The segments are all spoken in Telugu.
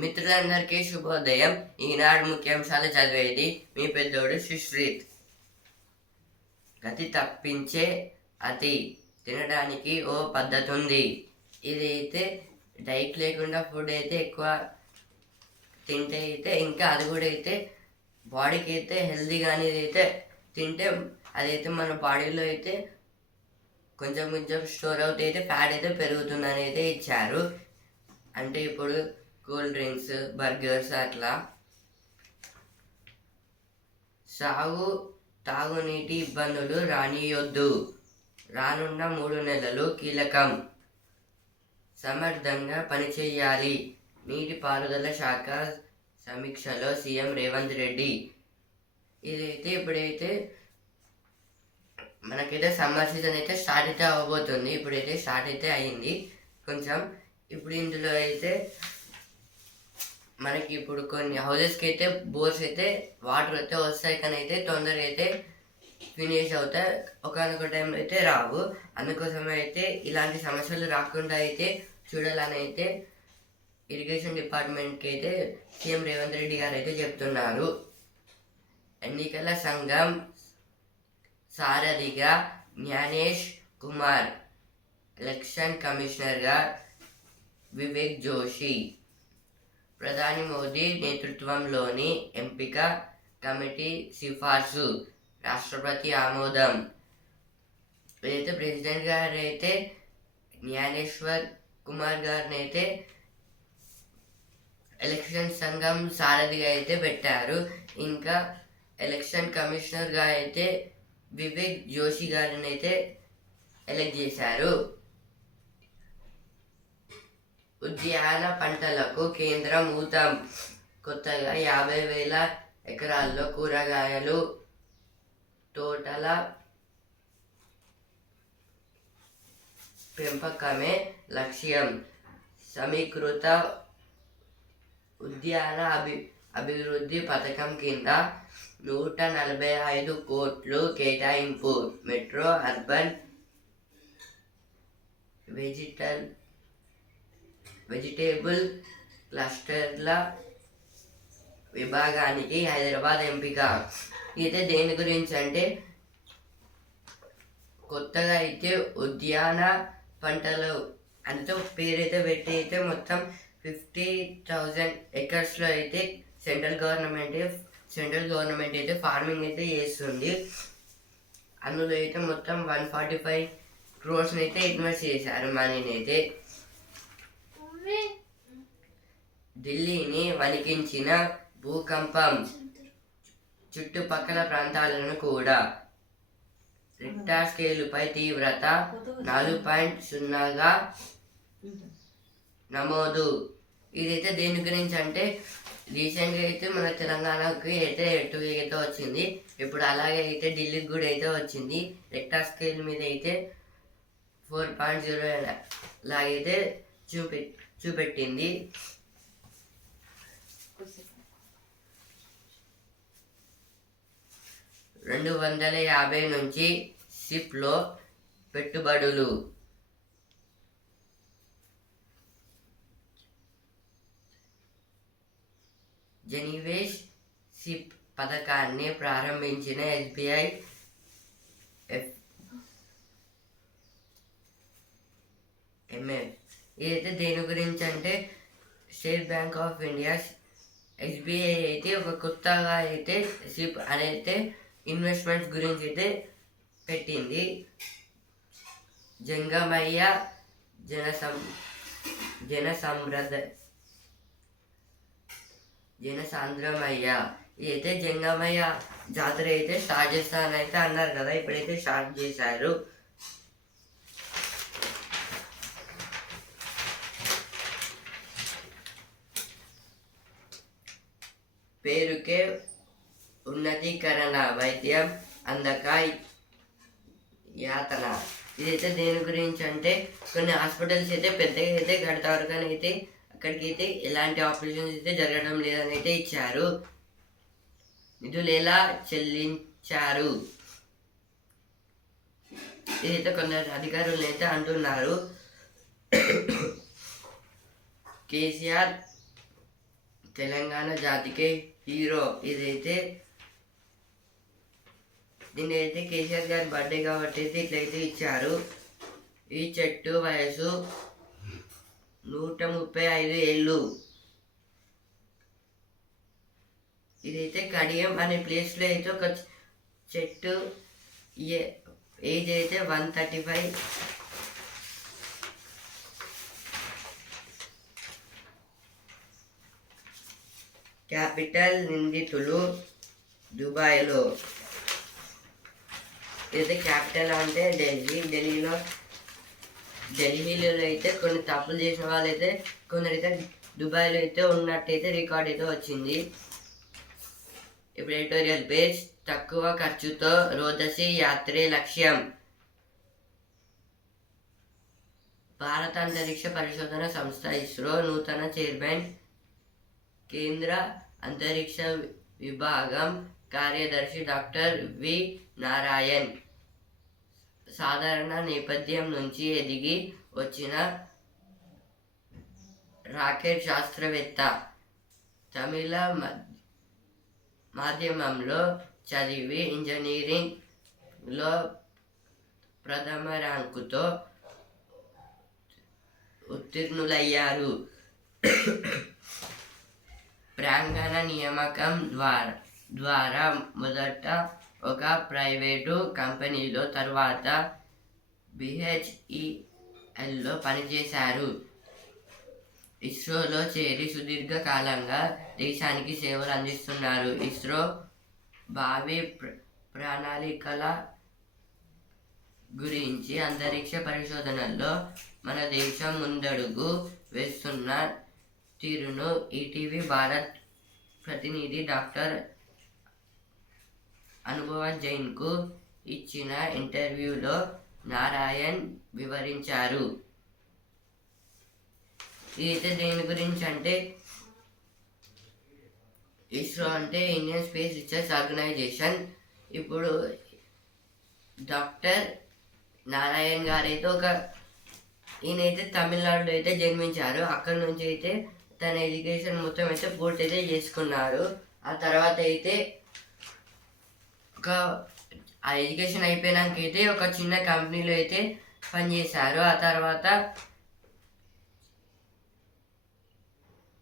మిత్రులందరికీ శుభోదయం. ఈనాడు ముఖ్యాంశాలు చదివేది మీ పెద్దోడు సుశ్రీత్. గతి తప్పించే అతి తినడానికి ఓ పద్ధతి ఉంది ఇది అయితే డైట్ లేకుండా ఫుడ్ అయితే ఎక్కువ తింటే అయితే ఇంకా అది కూడా అయితే బాడీకి అయితే హెల్దీగానే అయితే తింటే అదైతే మన బాడీలో అయితే కొంచెం కొంచెం స్టోర్ అవుతే అయితే ఫ్యాట్ అయితే పెరుగుతుందని అయితే ఇచ్చారు. అంటే ఇప్పుడు కూల్ డ్రింక్స్ బర్గర్స్ అట్లా. సాగు తాగునీటి ఇబ్బందులు రానియొద్దు. రానున్న మూడు నెలలు కీలకం. సమర్థంగా పనిచేయాలి. నీటిపారుదల శాఖ సమీక్షలో సీఎం రేవంత్ రెడ్డి. ఇదైతే ఇప్పుడైతే మనకైతే సమ్మర్ సీజన్ అయితే స్టార్ట్ అయితే అవ్వబోతుంది. ఇప్పుడైతే స్టార్ట్ అయితే అయింది. కొంచెం ఇప్పుడు ఇందులో అయితే మనకి ఇప్పుడు కొన్ని హౌజెస్కి అయితే బోర్స్ అయితే వాటర్ అయితే వస్తాయి కానీ అయితే తొందరగా అయితే ఫినిష్ అవుతాయి. ఒకనొక టైంలో అయితే రావు. అందుకోసం అయితే ఇలాంటి సమస్యలు రాకుండా అయితే చూడాలని అయితే ఇరిగేషన్ డిపార్ట్మెంట్కి అయితే సీఎం రేవంత్ రెడ్డి గారు అయితే చెప్తున్నారు. ఎన్నికల సంఘం సారథిగా జ్ఞానేష్ కుమార్ ఎలక్షన్ కమిషనర్గా వివేక్ జోషి ప్రధాని మోదీ నేతృత్వంలోని ఎంపిక కమిటీ సిఫార్సు రాష్ట్రపతి ఆమోదం. ఏదైతే ప్రెసిడెంట్ గారు అయితే జ్ఞానేశ్వర్ కుమార్ గారిని అయితే ఎలక్షన్ సంఘం సారథిగా అయితే పెట్టారు. ఇంకా ఎలక్షన్ కమిషనర్గా అయితే వివేక్ జోషి గారిని అయితే ఎలక్ట్ చేశారు. ఉద్యాన పంటలకు కేంద్రం ఊతం కొత్తగా యాభై వేల ఎకరాల్లో కూరగాయలు తోటల పెంపకమే లక్ష్యం. సమీకృత ఉద్యాన అభి అభివృద్ధి పథకం కింద నూట నలభై ఐదు కోట్లు కేటాయింపు. మెట్రో అర్బన్ వెజిటల్ వెజిటేబుల్ క్లస్టర్ల విభాగానికి హైదరాబాద్ ఎంపిక అయితే దేని గురించి అంటే కొత్తగా అయితే ఉద్యాన పంటలు అంతా పేరైతే పెట్టి అయితే మొత్తం ఫిఫ్టీ థౌజండ్ ఎకర్స్లో అయితే సెంట్రల్ గవర్నమెంట్ సెంట్రల్ గవర్నమెంట్ అయితే ఫార్మింగ్ అయితే చేస్తుంది. అందులో అయితే మొత్తం వన్ ఫార్టీ ఫైవ్ క్రోర్స్ని అయితే ఇన్వెస్ట్ చేశారు మనీని అయితే ఢిల్లీని వణికించిన భూకంపం చుట్టుపక్కల ప్రాంతాలను కూడా. రిక్టార్ స్కేలుపై తీవ్రత నాలుగు పాయింట్ సున్నాగా నమోదు. ఇదైతే దేని గురించి అంటే రీసెంట్గా అయితే మన తెలంగాణకి అయితే టూ అయితే వచ్చింది ఇప్పుడు అలాగే అయితే ఢిల్లీకి కూడా అయితే వచ్చింది. రెక్టార్ స్కేల్ మీద అయితే ఫోర్ పాయింట్ జీరో లాగైతే చూపి చూపెట్టింది. రెండు వందల యాభై నుంచి సిప్లో పెట్టుబడులు. జెనివేష్ సిప్ పథకాన్ని ప్రారంభించిన ఎస్బీఐ ఎఫ్ ఎంఎఫ్ ఇదైతే దేని గురించి అంటే State Bank of India SBI అయితే ఒక కొత్తగా అయితే సిప్ అనేది ఇన్వెస్ట్మెంట్స్ గురించి అయితే పెట్టింది. జంగమయ్య జన సం జన సమృద్ధ జన సాంద్రమయ్య. ఇదైతే జంగమయ్య జాతర అయితే స్టార్ట్ చేస్తానైతే అన్నారు కదా ఇప్పుడైతే స్టార్ట్ చేశారు. పేరుకే ఉన్నతీకరణ వైద్యం అందక యాతన. ఇదైతే దేని గురించి అంటే కొన్ని హాస్పిటల్స్ అయితే పెద్దగా అయితే కడతారు కానీ అయితే అక్కడికి అయితే ఎలాంటి ఆపరేషన్స్ అయితే జరగడం లేదని అయితే ఇచ్చారు. నిధులు ఎలా చెల్లించారు. ఇదైతే కొందరు అధికారులు అయితే అంటున్నారు. కేసీఆర్ తెలంగాణ జాతికి హీరో ఇదైతే దీన్నైతే కేసీఆర్ గారి బర్త్డే కాబట్టి అయితే ఇట్లయితే ఇచ్చారు. ఈ చెట్టు వయసు నూట ముప్పై ఐదు ఏళ్ళు. ఇదైతే కడియం అనే ప్లేస్లో అయితే ఒక చెట్టు ఏ- ఏజ్ అయితే వన్ థర్టీ ఫైవ్ క్యాపిటల్ నిందితులు దుబాయ్లో. ఇదైతే క్యాపిటల్ అంటే ఢిల్లీ. ఢిల్లీలో ఢిల్లీలో అయితే కొన్ని తప్పులు చేసిన వాళ్ళైతే కొందరైతే దుబాయ్లో అయితే ఉన్నట్టయితే రికార్డ్ అయితే వచ్చింది. ఇప్పుడు ఎడిటోరియల్ పేజ్ తక్కువ ఖర్చుతో రోదసి యాత్రే లక్ష్యం. భారత అంతరిక్ష పరిశోధన సంస్థ ఇస్రో నూతన చైర్మన్ కేంద్ర అంతరిక్ష విభాగం కార్యదర్శి డాక్టర్ వి. నారాయణ్. సాధారణ నేపథ్యం నుంచి ఎదిగి వచ్చిన రాకెట్ శాస్త్రవేత్త. తమిళ మాధ్యమంలో చదివి ఇంజనీరింగ్లో ప్రథమ ర్యాంకుతో ఉత్తీర్ణులయ్యారు. ప్రాంగణ నియామకం ద్వారా ద్వారా మొదట ఒక ప్రైవేటు కంపెనీలో తర్వాత బిహెచ్ఈఎల్లో పనిచేశారు. ఇస్రోలో చేరి సుదీర్ఘకాలంగా దేశానికి సేవలు అందిస్తున్నారు. ఇస్రో భావి ప్ర- ప్రణాళికల గురించి అంతరిక్ష పరిశోధనల్లో మన దేశం ముందడుగు వేస్తున్న తీరును ఈటీవీ భారత్ ప్రతినిధి డాక్టర్ అనుభవ జైన్కు ఇచ్చిన ఇంటర్వ్యూలో నారాయణ్ వివరించారు. అయితే దేని గురించి అంటే ఇస్రో అంటే ఇండియన్ స్పేస్ రీసెర్చ్ ఆర్గనైజేషన్. ఇప్పుడు డాక్టర్ నారాయణ్ గారు అయితే ఒక ఈయనైతే తమిళనాడులో అయితే జన్మించారు. అక్కడ నుంచి అయితే తన ఎడ్యుకేషన్ మొత్తం అయితే పూర్తి అయితే చేసుకున్నారు. ఆ తర్వాత అయితే ఒక ఆ ఎడ్యుకేషన్ అయిపోయినాక అయితే ఒక చిన్న కంపెనీలో అయితే పనిచేశారు. ఆ తర్వాత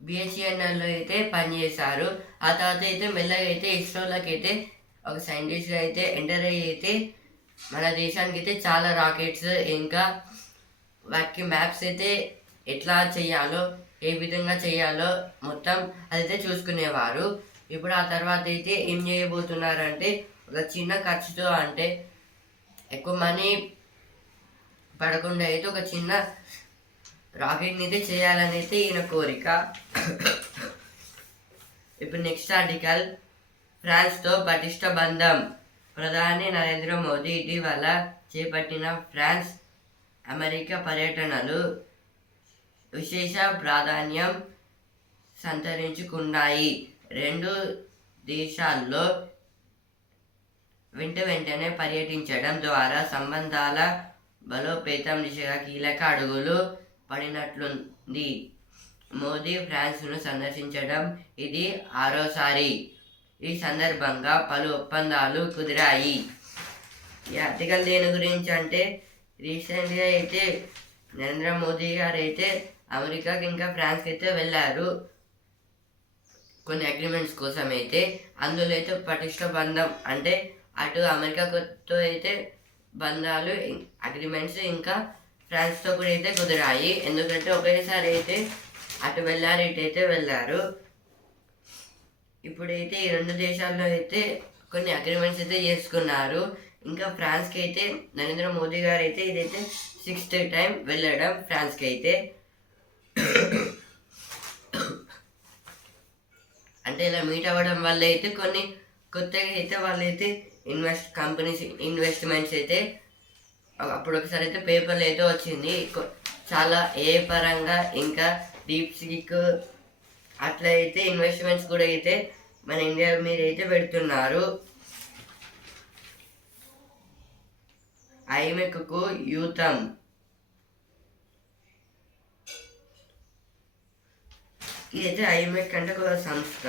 బిఎస్సీఎన్ఎల్లో అయితే పనిచేశారు. ఆ తర్వాత అయితే మెల్లగా అయితే ఇస్రోలోకి అయితే ఒక సైంటిస్ట్గా అయితే ఎంటర్ అయ్యి అయితే మన దేశానికి అయితే చాలా రాకెట్స్ ఇంకా వాటికి మ్యాప్స్ అయితే ఎట్లా చేయాలో ఏ విధంగా చేయాలో మొత్తం అదైతే చూసుకునేవారు. ఇప్పుడు ఆ తర్వాత అయితే ఏం చేయబోతున్నారంటే ఒక చిన్న ఖర్చుతో అంటే ఎక్కువ మనీ పడకుండా అయితే ఒక చిన్న రాకెట్ని అయితే చేయాలని అయితే ఈయన కోరిక. ఇప్పుడు నెక్స్ట్ ఆర్టికల్. ఫ్రాన్స్తో పటిష్ట బంధం. ప్రధాని నరేంద్ర మోదీ ఇటీవల చేపట్టిన ఫ్రాన్స్ అమెరికా పర్యటనలు. విశేష ప్రాధాన్యం సంతరించుకున్నాయి. రెండు దేశాల్లో వెంట వెంటనే పర్యటించడం ద్వారా సంబంధాల బలోపేతం దిశగా కీలక అడుగులు పడినట్లుంది. మోదీ ఫ్రాన్స్ను సందర్శించడం ఇది ఆరోసారి. ఈ సందర్భంగా పలు ఒప్పందాలు కుదిరాయి. ఈ ఆర్టికల్ దేని గురించి అంటే రీసెంట్గా అయితే నరేంద్ర మోదీ గారు అయితే అమెరికాకి ఇంకా ఫ్రాన్స్కి అయితే వెళ్ళారు. కొన్ని అగ్రిమెంట్స్ కోసం అయితే అందులో అయితే పటిష్ట బంధం అంటే అటు అమెరికాతో అయితే బంధాలు అగ్రిమెంట్స్ ఇంకా ఫ్రాన్స్తో కూడా అయితే కుదిరాయి. ఎందుకంటే ఒకేసారి అయితే అటు వెళ్ళారు ఇటైతే వెళ్ళారు. ఇప్పుడైతే ఈ రెండు దేశాల్లో అయితే కొన్ని అగ్రిమెంట్స్ అయితే చేసుకున్నారు. ఇంకా ఫ్రాన్స్కి అయితే నరేంద్ర మోదీ గారు అయితే ఇదైతే సిక్స్త్ టైం వెళ్ళడం ఫ్రాన్స్కి అయితే అంటే ఇలా మీట్ అవ్వడం వల్ల అయితే కొన్ని కొత్తగా అయితే వాళ్ళైతే ఇన్వెస్ట్ కంపెనీస్ ఇన్వెస్ట్మెంట్స్ అయితే అప్పుడు ఒకసారి అయితే పేపర్లు అయితే వచ్చింది. చాలా ఏ పరంగా ఇంకా డీప్ సిక్ అట్లా అయితే ఇన్వెస్ట్మెంట్స్ కూడా అయితే మన ఇండియా మీద అయితే పెడుతున్నారు. ఐమెక్కు యూతం. ఇదైతే ఐమెక్ అంటే ఒక సంస్థ.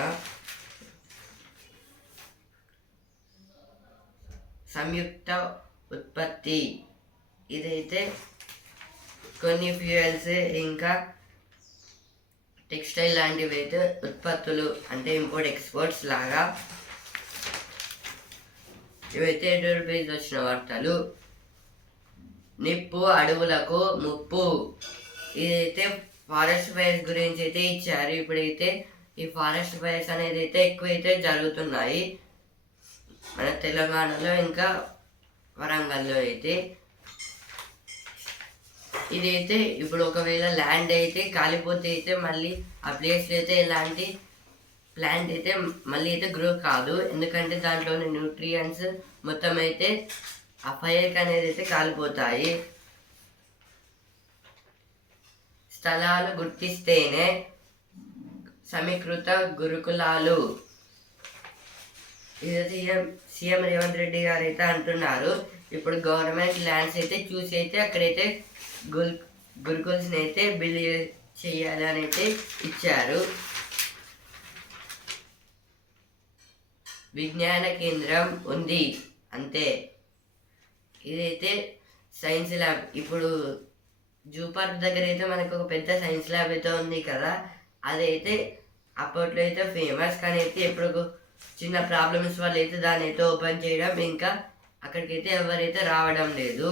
సంయుక్త ఉత్పత్తి. ఇదైతే కొన్ని ఫ్యూయల్స్ ఇంకా టెక్స్టైల్ లాంటివి అయితే ఉత్పత్తులు అంటే ఇంపోర్ట్ ఎక్స్పోర్ట్స్ లాగా. ఇవైతే ఎటువంటి రూపీస్ వచ్చిన వార్తలు? నిప్పు అడవులకు ముప్పు. ఇదైతే ఫారెస్ట్ ఫైర్స్ గురించి అయితే ఇచ్చారు. ఇప్పుడైతే ఈ ఫారెస్ట్ ఫైర్స్ అనేది అయితే ఎక్కువైతే జరుగుతున్నాయి. మన తెలంగాణలో ఇంకా వరంగల్లో అయితే. ఇదైతే ఇప్పుడు ఒకవేళ ల్యాండ్ అయితే కాలిపోతే అయితే మళ్ళీ ఆ ప్లేస్లో అయితే ఎలాంటి ప్లాంట్ అయితే మళ్ళీ అయితే గ్రో కాదు. ఎందుకంటే దాంట్లోని న్యూట్రియంట్స్ మొత్తం అయితే ఆ ఫైర్కి అనేది అయితే కాలిపోతాయి. స్థలాలు గుర్తిస్తేనే సమీకృత గురుకులాలు. ఇది సీఎం సీఎం రేవంత్ రెడ్డి గారు అయితే అంటున్నారు ఇప్పుడు గవర్నమెంట్ ల్యాండ్స్ అయితే చూసి అయితే అక్కడైతే గుల్ గురుకుల్స్ని అయితే బిల్డ్ చేయాలి అని అయితే ఇచ్చారు. విజ్ఞాన కేంద్రం ఉంది అంతే. ఇదైతే సైన్స్ ల్యాబ్ ఇప్పుడు జూ పార్క్ దగ్గర అయితే మనకు ఒక పెద్ద సైన్స్ ల్యాబ్ అయితే ఉంది కదా. అదైతే అప్పట్లో అయితే ఫేమస్ కానీ అయితే ఇప్పుడు చిన్న ప్రాబ్లమ్స్ వల్ల అయితే దాన్ని అయితే ఓపెన్ చేయడం ఇంకా అక్కడికైతే ఎవరైతే రావడం లేదు.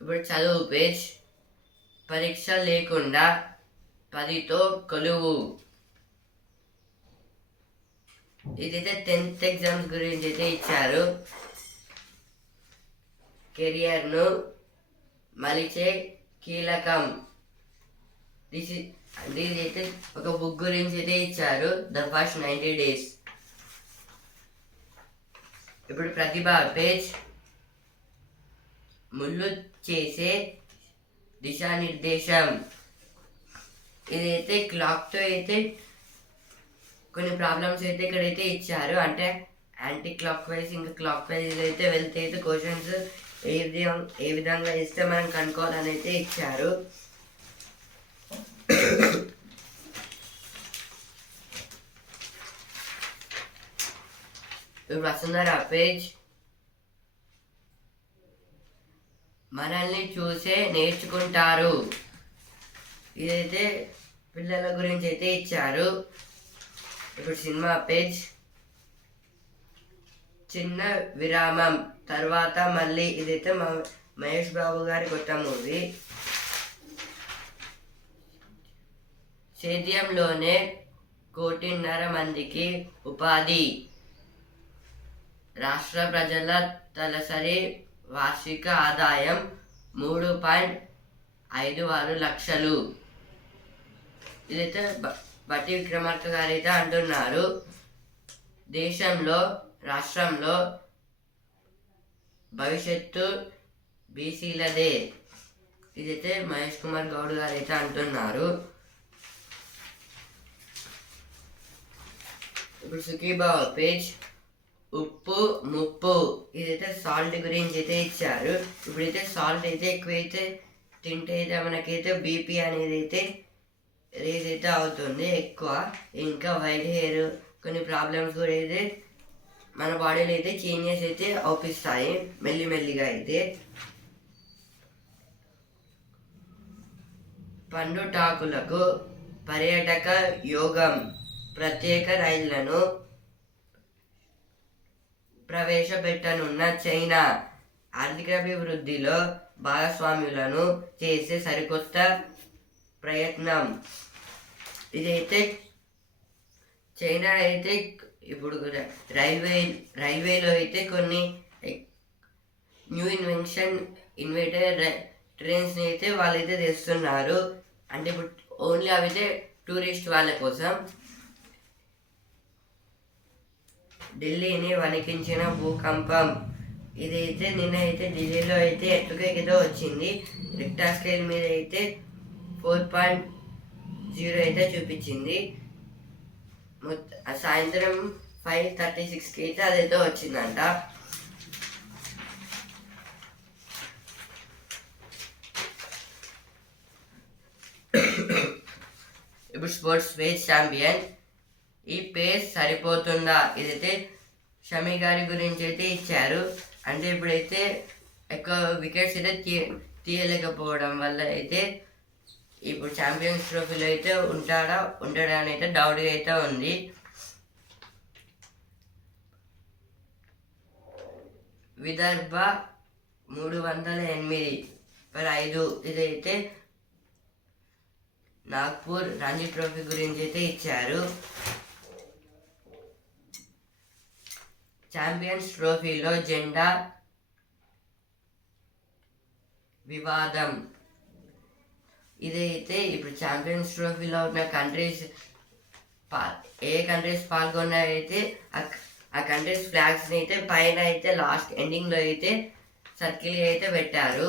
ఇప్పుడు చదువు పేజ్ పరీక్ష లేకుండా పదితో కొలువు. ఇదైతే టెన్త్ ఎగ్జామ్స్ గురించి అయితే ఇచ్చారు. కెరియర్ను మలిచే కీలకం. దిస్ అంటే ఒక బుక్ గురించి అయితే ఇచ్చారు. ద ఫస్ట్ నైంటీ డేస్ ఇప్పుడు ప్రతిభ పేజ్. ముళ్ళు చేసే దిశానిర్దేశం. ఇదైతే క్లాక్తో అయితే కొన్ని ప్రాబ్లమ్స్ అయితే ఇక్కడైతే ఇచ్చారు. అంటే యాంటీ క్లాక్ వైజ్ ఇంకా క్లాక్ వైజ్ అయితే వెళ్తే అయితే క్వశ్చన్స్ ఏ విధంగా ఏ విధంగా ఇస్తే మనం కనుక్కోవాలని అయితే ఇచ్చారు. ఇప్పుడు వస్తుందారా పేజ్. మనల్ని చూసే నేర్చుకుంటారు. ఇదైతే పిల్లల గురించి అయితే ఇచ్చారు. ఇప్పుడు సినిమా పేజ్. చిన్న విరామం. తర్వాత మళ్ళీ ఇదైతే మ- మహేష్ బాబు గారి కొత్త మూవీ. సేద్యంలోనే కోటిన్నర మందికి ఉపాధి. రాష్ట్ర ప్రజల తలసరి వార్షిక ఆదాయం మూడు పాయింట్ ఐదు ఆరు లక్షలు. ఇదైతే బ- బట్టి విక్రమార్క గారు అయితే అంటున్నారు. దేశంలో రాష్ట్రంలో భవిష్యత్తు బీసీలదే. ఇదైతే మహేష్ కుమార్ గౌడ్ గారు అయితే అంటున్నారు. ఇప్పుడు సుఖీబాబు పేజ్ ఉప్పు ముప్పు. ఇదైతే సాల్ట్ గురించి అయితే ఇచ్చారు. ఇప్పుడైతే సాల్ట్ అయితే ఎక్కువైతే తింటే అయితే మనకైతే బీపీ అనేది అయితే రేజ్ అయితే అవుతుంది ఎక్కువ. ఇంకా వైట్ హెయిర్ కొన్ని ప్రాబ్లమ్స్ కూడా అయితే మన బాడీలో అయితే చేంజెస్ అయితే అవుపిస్తాయి మెల్లి మెల్లిగా అయితే. పండుటాకులకు పర్యాటక యోగం ప్రత్యేక రైళ్ళను ప్రవేశపెట్టనున్న చైనా ఆర్థికాభివృద్ధిలో భాగస్వాములను చేసే సరికొత్త ప్రయత్నం. ఇదైతే చైనా అయితే ఇప్పుడు కూడా రైల్వే రైల్వేలో అయితే కొన్ని న్యూ ఇన్వెన్షన్ ఇన్వేటర్ ట్రైన్స్ని అయితే వాళ్ళైతే తెస్తున్నారు. అంటే ఇప్పుడు ఓన్లీ అవి అయితే టూరిస్ట్ వాళ్ళ కోసం. ఢిల్లీని వణికించిన భూకంపం. ఇదైతే నిన్న అయితే ఢిల్లీలో అయితే ఎటుకేదో వచ్చింది. రిక్టా స్కేల్ మీద అయితే ఫోర్ పాయింట్ జీరో అయితే చూపించింది. సాయంత్రం ఫైవ్ థర్టీ సిక్స్కి అయితే అదేదో వచ్చిందంట. ఇప్పుడు స్పోర్ట్స్ పేజ్ ఛాంపియన్. ఈ పేజ్ సరిపోతుందా? ఇదైతే షమి గారి గురించి అయితే ఇచ్చారు. అంటే ఇప్పుడైతే ఎక్కువ వికెట్స్ అయితే తీయలేకపోవడం వల్ల అయితే ఇప్పుడు ఛాంపియన్స్ ట్రోఫీలో అయితే ఉంటాడా? ఉంటాడా అని అయితే డౌట్ అయితే ఉంది. విదర్భ మూడు వందల ఎనిమిది పర్ ఐదు ఇదైతే నాగ్పూర్ రంజీ ట్రోఫీ గురించి అయితే ఇచ్చారు. ఛాంపియన్స్ ట్రోఫీలో జెండా వివాదం. ఇదైతే ఇప్పుడు ఛాంపియన్స్ ట్రోఫీలో ఉన్న కంట్రీస్ పా ఏ కంట్రీస్ పాల్గొన్నారైతే ఆ కంట్రీస్ ఫ్లాగ్స్ని అయితే పైన అయితే లాస్ట్ ఎండింగ్లో అయితే సర్కిల్ అయితే పెట్టారు.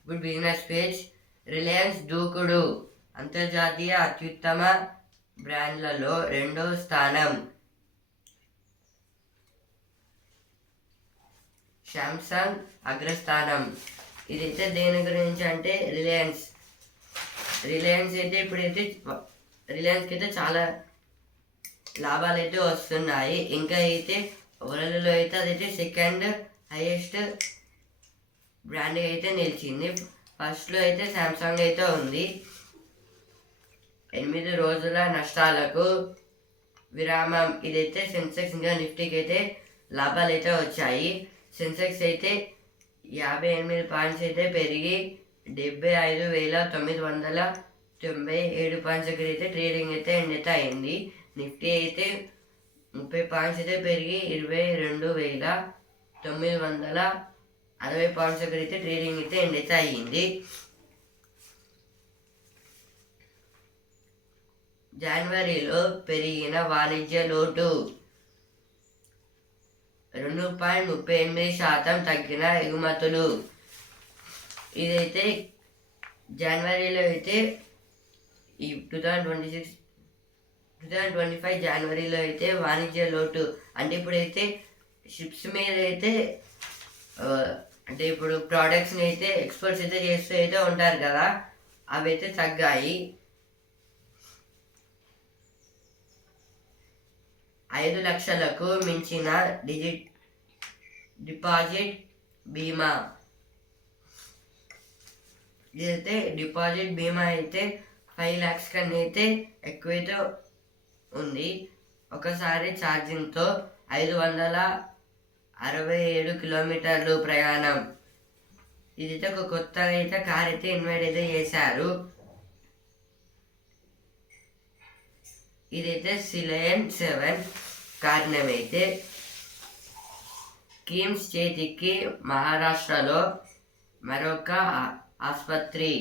ఇప్పుడు బిజినెస్ పేజ్ రిలయన్స్ దూకుడు అంతర్జాతీయ అత్యుత్తమ బ్రాండ్లలో రెండో స్థానం. శాంసంగ్ అగ్రస్థానం. ఇదైతే దేని గురించి అంటే రిలయన్స్. రిలయన్స్ అయితే ఇప్పుడైతే రిలయన్స్కి అయితే చాలా లాభాలు అయితే వస్తున్నాయి. ఇంకా అయితే వరల్డ్లో అయితే అదైతే సెకండ్ హైయెస్ట్ బ్రాండ్ అయితే నిలిచింది. ఫస్ట్లో అయితే శాంసంగ్ అయితే ఉంది. ఎనిమిది రోజుల నష్టాలకు విరామం. ఇదైతే సెన్సెక్స్ ఇంకా నిఫ్టీకి అయితే లాభాలు అయితే వచ్చాయి. సెన్సెక్స్ అయితే యాభై ఎనిమిది పాయింట్స్ అయితే పెరిగి డెబ్బై ఐదు వేల తొమ్మిది వందల తొంభై ఏడు పాయింట్స్ దగ్గర అయితే ట్రేడింగ్ అయితే ఎండ్ అయితే అయింది. నిఫ్టీ అయితే ముప్పై పాయింట్స్ అయితే పెరిగి ఇరవై రెండు వేల తొమ్మిది వందల అరవై పాయింట్స్ దగ్గర అయితే ట్రేడింగ్ అయితే ఎండ్ అయితే అయ్యింది. జనవరిలో పెరిగిన వాణిజ్య లోటు. రెండు పాయింట్ ముప్పై ఎనిమిది శాతం తగ్గిన ఎగుమతులు. ఇదైతే జనవరిలో అయితే ఈ two thousand twenty six two thousand twenty five జనవరిలో అయితే వాణిజ్య లోటు అంటే ఇప్పుడైతే షిప్స్ మీద అయితే అంటే ఇప్పుడు ప్రోడక్ట్స్ని అయితే ఎక్స్పోర్ట్స్ అయితే చేస్తూ అయితే ఉంటారు కదా అవి అయితే తగ్గాయి. ఐదు లక్షలకు మించిన డిజిట్ డిపాజిట్ బీమా. ఇదైతే డిపాజిట్ బీమా అయితే ఫైవ్ ల్యాక్స్ కన్నా అయితే ఎక్కువైతే ఉంది. ఒకసారి ఛార్జింగ్తో ఐదు వందల అరవై ఏడు కిలోమీటర్లు ప్రయాణం. ఇదైతే ఒక కొత్తగా అయితే కార్ అయితే ఇన్వైట్ అయితే చేశారు. ఇదైతే సిలయన్ సెవెన్ కారణమైతే కిమ్స్ చేతికి మహారాష్ట్రలో మరొక ఆసుపత్రి.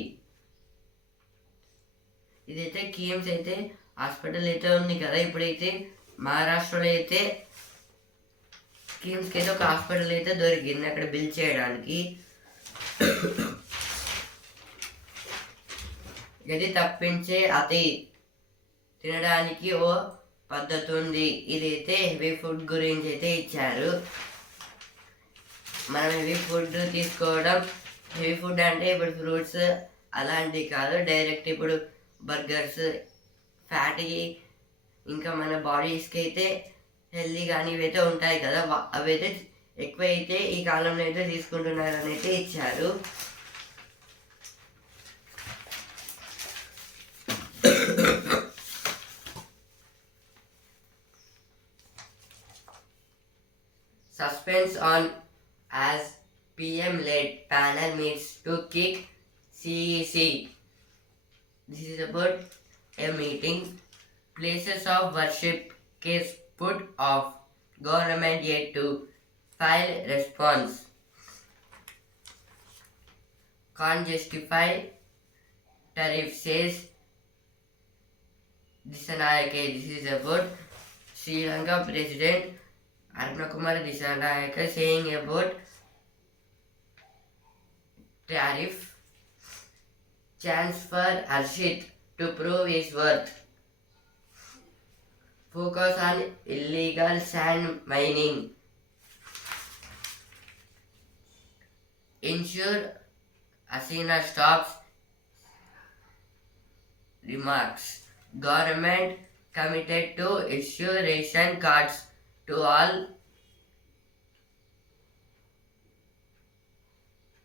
ఇదైతే కిమ్స్ అయితే హాస్పిటల్ అయితే ఉంది కదా ఇప్పుడైతే మహారాష్ట్రలో అయితే కిమ్స్కి అయితే ఒక హాస్పిటల్ అయితే దొరికింది అక్కడ బిల్ చేయడానికి. ఇది తప్పించే అతి తినడానికి ఓ పద్ధతి ఉంది ఇదైతే హెవీ ఫుడ్ గురించి అయితే ఇచ్చారు. మనం హెవీ ఫుడ్ తీసుకోవడం హెవీ ఫుడ్ అంటే ఇప్పుడు ఫ్రూట్స్ అలాంటివి కాదు డైరెక్ట్ ఇప్పుడు బర్గర్స్ ఫ్యాటీ ఇంకా మన బాడీస్కి అయితే హెల్దీ కానీ ఇవైతే ఉంటాయి కదా వా- అవైతే ఎక్కువైతే ఈ కాలంలో అయితే తీసుకుంటున్నారని అయితే ఇచ్చారు. Suspense on as PM led panel meets to kick CEC. This is about a meeting. Places of worship case put off. Government yet to file response. Can't justify tariff says Disanayake. This is about Sri Lanka President Aruna Kumar Disanayake saying about tariff chance for Harshit to prove his worth. Focus on illegal sand mining. Ensure Asina stops remarks. Government committed to issue ration cards to all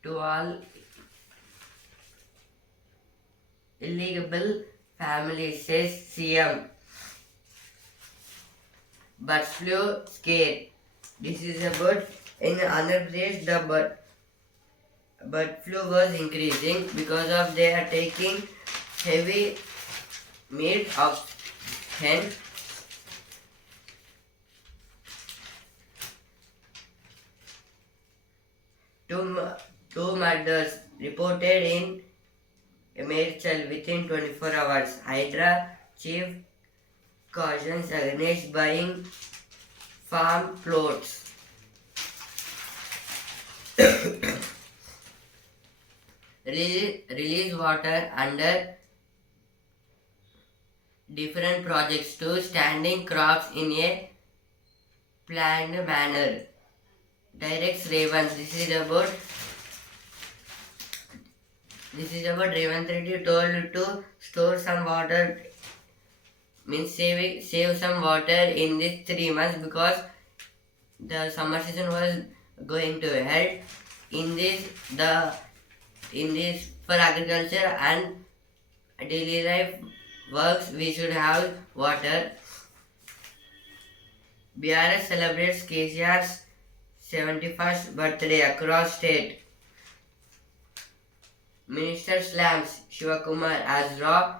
to all illegal families, says CM. Bird flu scare. This is a about in Andhra Pradesh the bird bird flu was increasing because of they are taking heavy meat of hen two, two murders reported in Merchal within 24 hours. Hydra chief cautions against buying farm plots. release, release water under different projects to standing crops in a planned manner. Directs Ravens. This is about this is about Ravens Reddy told to store some water means saving save some water in these three months because the summer season was going to head in this the in this for agriculture and daily life works we should have water. BRS celebrates KCR's 71st birthday across state Minister slams Shivakumar as raw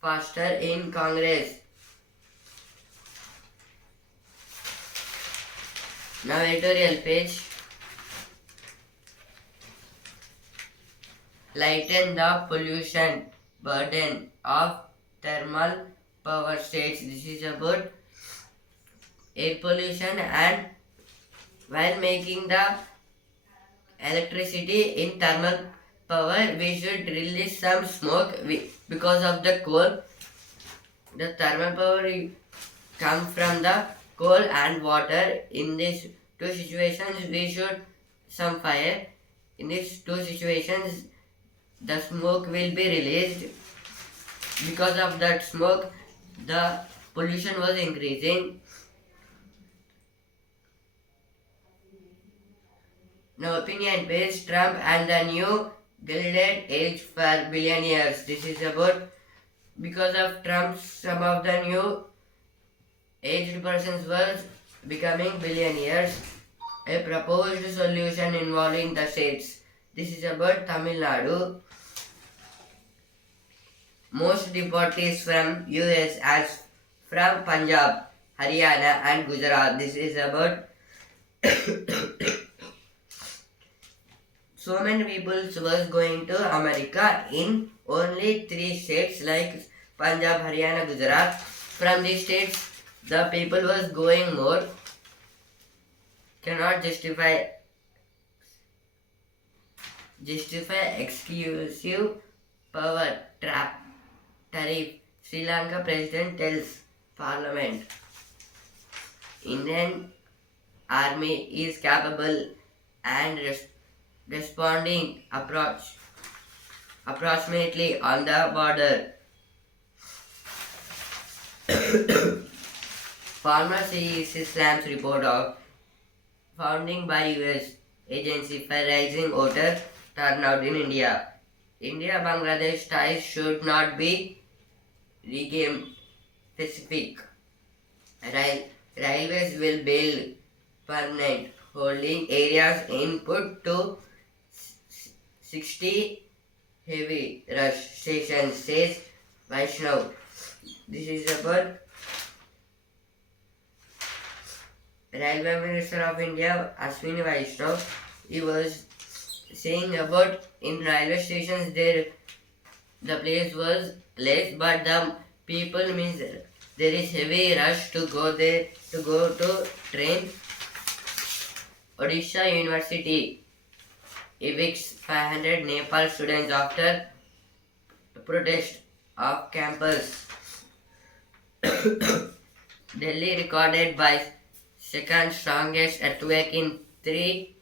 faster in Congress. Now editorial page. Lighten the pollution burden of thermal power states. This is about air pollution and while making the electricity in thermal power we should release some smoke because of the coal. The thermal power come from the coal and water. In these two situations we should some fire. In these two situations the smoke will be released. Because of that smoke the pollution was increasing Now, opinion based Trump and the new Gilded Age for billionaires. This is about because of Trump, some of the new aged persons were becoming billionaires. A proposed solution involving the states. This is about Tamil Nadu. Most deportees from US as from Punjab, Haryana and Gujarat. This is about so many people was going to America in only three states like Punjab, Haryana, Gujarat. From these states, the people was going more. Cannot justify justify exclusive power trap tariff. Sri Lanka president tells parliament. Indian army is capable and res- responding approach approximately on the border. Pharmacy is Islam's report of founding by US agency for rising voter turnout in India. India Bangladesh ties should not be regime specific. Rail- railways will build permanent holding areas input to 60 heavy rush stations, says Vaishnav. This is about Railway Minister of India, Ashwini Vaishnav. He was saying about in railway stations there the place was less, but the people means there is heavy rush to go there to go to train. Odisha University evicts 500 Nepal students after protest of campus. Delhi recorded by second strongest earthquake in three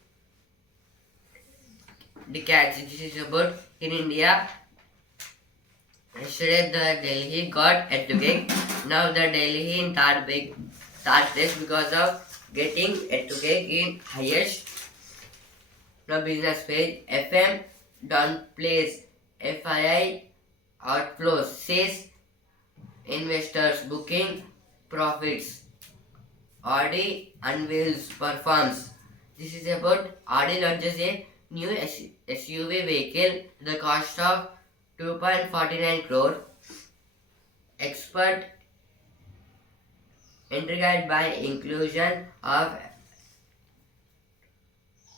decades. This is about in India. Yesterday the Delhi got to. Now the Delhi in third big third place because of getting to in highest. Now business page FM down place FII outflows says investors booking profits. Audi unveils performs. This is about Audi launches a new SUV vehicle the cost of 2.49 crore. Expert intrigued by inclusion of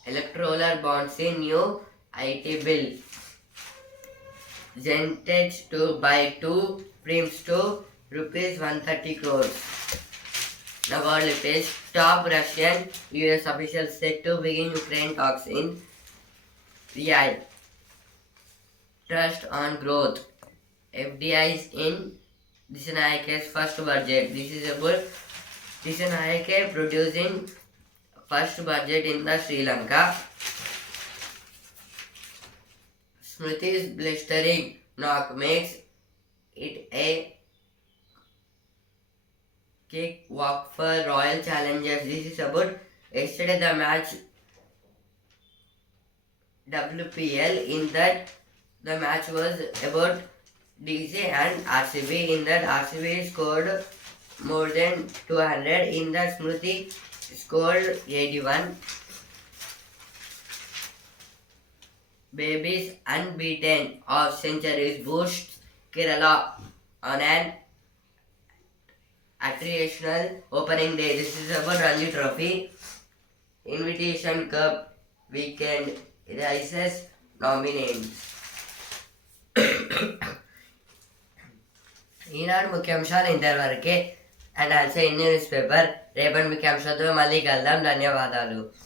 electoral bond say new IT bill जेंटेज to buy to premiums to rupees one thirty crores नवर्ड page top Russian US official set to begin Ukraine talks in RBI trust on growth F D in this Nayak first budget this is Abul this Nayak producing first budget in the Sri Lanka. Smriti's blistering knock makes it a kick walk for Royal Challengers. This is about yesterday the match WPL. In that the match was about DC and RCB. In that RCB scored more than 200. In that Smriti scored 81. Babies unbeaten of centuries boosts Kerala on an attritional opening day. This is about Ranji Trophy. Invitation Cup weekend rises nominates. ఈనాడు ముఖ్యాంశాలు ఇంతవరకే and also Indian news paper రేపటి ముఖ్యాంశాలతో మళ్ళీ కలుద్దాం. ధన్యవాదాలు.